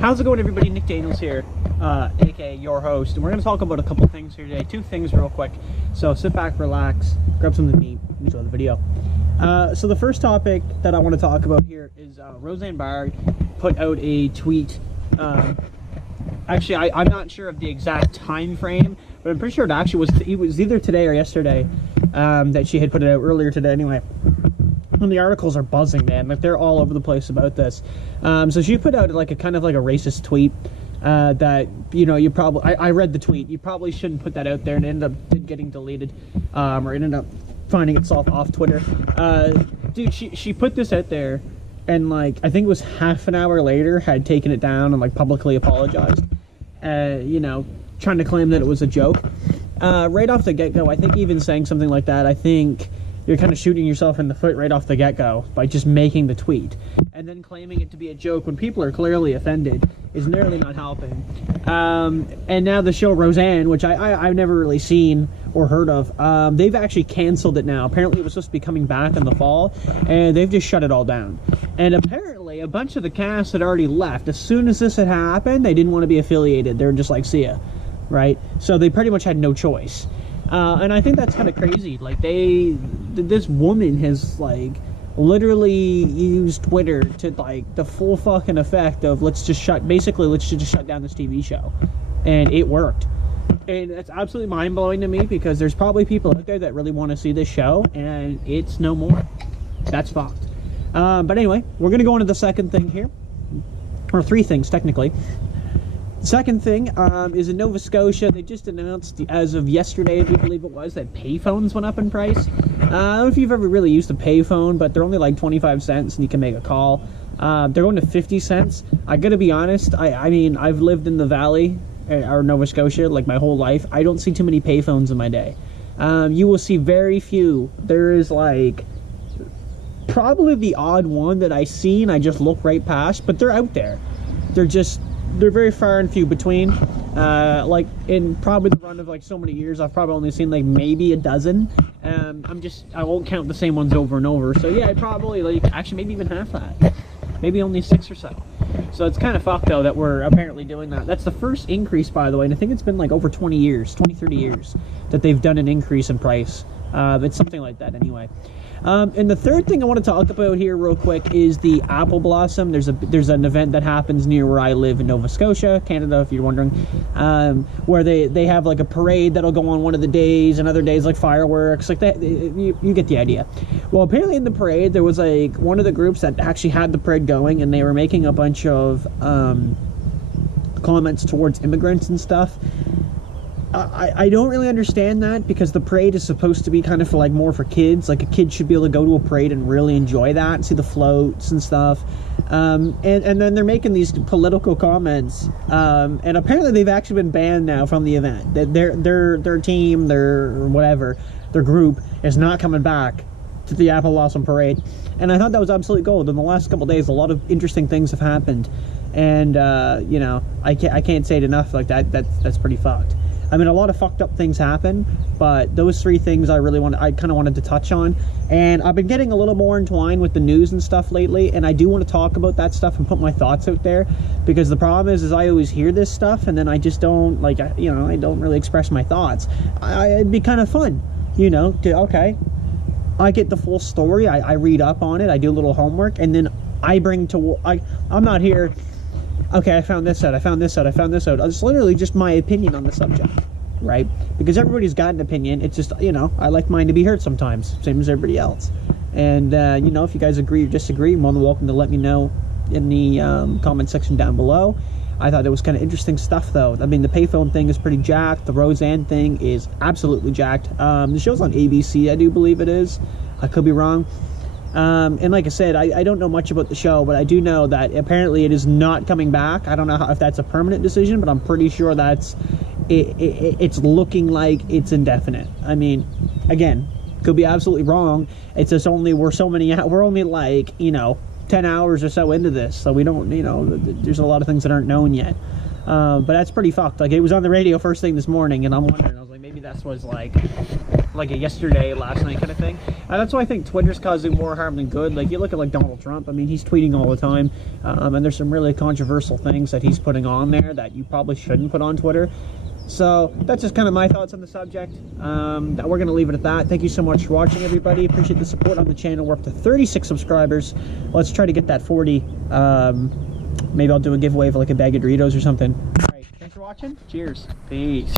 How's it going, everybody? Nick Daniels here, aka your host, and we're going to talk about a couple things here today. Two things real quick. So sit back, relax, grab something to eat, enjoy the video. So the first topic that I want to talk about here is Roseanne put out a tweet. Actually, I'm not sure of the exact time frame, but I'm pretty sure it was either today or yesterday that she had put it out, earlier today anyway. And the articles are buzzing, man. Like, they're all over the place about this. So she put out like a kind of like a racist tweet that, you know, you probably, I read the tweet. You probably shouldn't put that out there, and it ended up getting deleted, or it ended up finding itself off Twitter. Dude, she put this out there, and like, I think it was half an hour later had taken it down and like publicly apologized. You know, trying to claim that it was a joke. Right off the get-go, I think even saying something like that, I think you're kind of shooting yourself in the foot right off the get-go by just making the tweet. And then claiming it to be a joke when people are clearly offended is nearly not helping. And now the show Roseanne, which I've never really seen or heard of, they've actually canceled it now. Apparently it was supposed to be coming back in the fall, and they've just shut it all down. And apparently a bunch of the cast had already left. As soon as this had happened, they didn't want to be affiliated. They were just like, see ya, right? So they pretty much had no choice. And I think that's kind of crazy. Like, this woman has like literally used Twitter to like the full fucking effect of let's just shut down this TV show, and it worked. And that's absolutely mind-blowing to me, because there's probably people out there that really want to see this show, and it's no more. That's fucked. But anyway, we're gonna go into the second thing here, or three things technically. Second thing is in Nova Scotia. They just announced, as of yesterday, I do believe it was, that payphones went up in price. I don't know if you've ever really used a payphone, but they're only like 25 cents and you can make a call. They're going to 50 cents. I gotta be honest, I mean, I've lived in the Valley, or Nova Scotia, like my whole life. I don't see too many payphones in my day. You will see very few. There is like probably the odd one that I see and I just look right past, but they're out there. They're very far and few between. Like, in probably the run of like so many years, I've probably only seen like maybe a dozen. I won't count the same ones over and over. So yeah, I probably like, actually maybe even half that. Maybe only 6 or so. So it's kind of fucked though that we're apparently doing that. That's the first increase, by the way, and I think it's been like over 20 years, 30 years that they've done an increase in price. It's something like that anyway. And the third thing I want to talk about here real quick is the apple blossom. There's an event that happens near where I live in Nova Scotia, Canada, if you're wondering, where they have like a parade that'll go on one of the days, and other days like fireworks, like that. You get the idea. Well, apparently in the parade there was like one of the groups that actually had the parade going, and they were making a bunch of comments towards immigrants and stuff. I don't really understand that, because the parade is supposed to be kind of for like more for kids. Like, a kid should be able to go to a parade and really enjoy that and see the floats and stuff. And then they're making these political comments, and apparently they've actually been banned now from the event. Their team, their group is not coming back to the Apple Blossom Parade. And I thought that was absolute gold. In the last couple of days, a lot of interesting things have happened, and you know, I can't say it enough. Like, that's pretty fucked. I mean, a lot of fucked up things happen, but those three things I kind of wanted to touch on. And I've been getting a little more entwined with the news and stuff lately, and I do want to talk about that stuff and put my thoughts out there, because the problem is I always hear this stuff, and then I just don't, like, you know, I don't really express my thoughts. It'd be kind of fun, you know, okay, I get the full story, I read up on it, I do a little homework, and then I bring to, I'm not here, okay, I found this out, It's literally just my opinion on the subject, right? Because everybody's got an opinion. It's just, you know, I like mine to be heard sometimes, same as everybody else. And, you know, if you guys agree or disagree, you're more than welcome to let me know in the comment section down below. I thought it was kind of interesting stuff, though. I mean, the payphone thing is pretty jacked. The Roseanne thing is absolutely jacked. The show's on ABC, I do believe it is. I could be wrong. And like I said, I don't know much about the show, but I do know that apparently it is not coming back. I don't know if that's a permanent decision, but I'm pretty sure that's it's looking like it's indefinite. I mean, again, could be absolutely wrong. It's just we're only like, you know, 10 hours or so into this, so we don't, you know, there's a lot of things that aren't known yet. But that's pretty fucked. Like, it was on the radio first thing this morning, and I'm wondering, I was like, maybe that's what's like like a yesterday, last night kind of thing. And that's why I think Twitter's causing more harm than good. Like, you look at like Donald Trump, I mean, he's tweeting all the time, and there's some really controversial things that he's putting on there that you probably shouldn't put on Twitter. So that's just kind of my thoughts on the subject. We're going to leave it at that. Thank you so much for watching, everybody. Appreciate the support on the channel. We're up to 36 subscribers. Let's try to get that 40. Maybe I'll do a giveaway of like a bag of Doritos or something. All right, thanks for watching. Cheers. Peace.